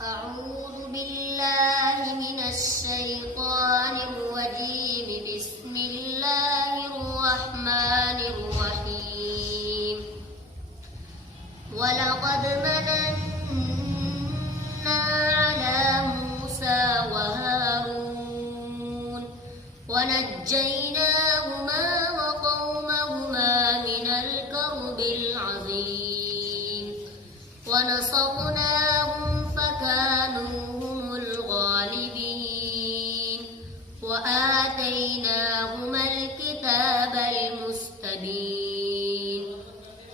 أعوذ بالله من الشيطان الرجيم. بسم الله الرحمن الرحيم. ولقد مننا على موسى وهارون ونجيناهما وقومهما من الكرب العظيم ونصرناهم فكانوا هم الغالبين وآتيناهما الكتاب المستبين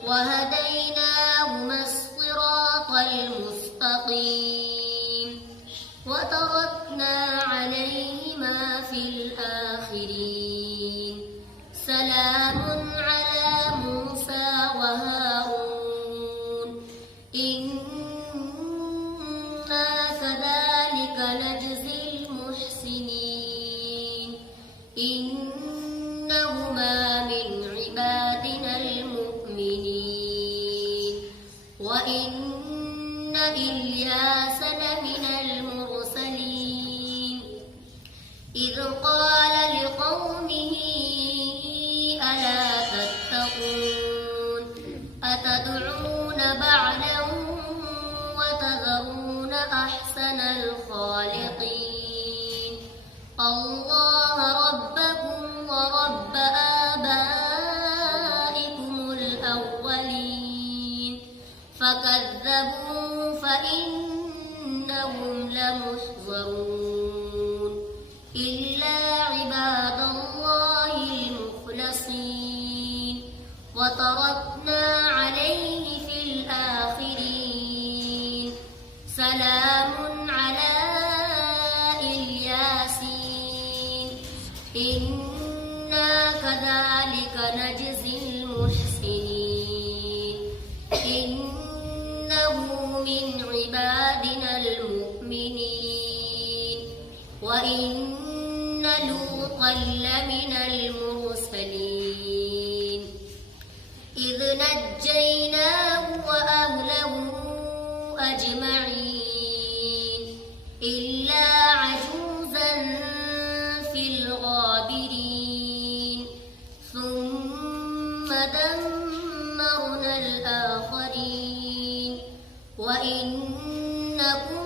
وهديناهما الصراط المستقيم وتركنا عليهما في الآخرين. سلام على موسى وهارون إنا كذلك نجزي المحسنين إنهما من عبادنا المؤمنين وإن إلياس لمن المرسلين إذ قال لقومه ألا تتقون أتدعون بعلا وتذرون أحسن الخالقين الله ربكم ورب آبائكم الأولين فكذبوا فإنهم لمحضرون إلا عباد الله المخلصين وتركنا عليه في الآخرين. سلام على الياسين إنا كذلك نجزي المحسنين إنه من عبادنا المؤمنين وإن لوطا لمن المرسلين إذ نجيناه وأهله أجمعين إلا عجوزا في الغابرين ثم دمرنا الآخرين وإنكم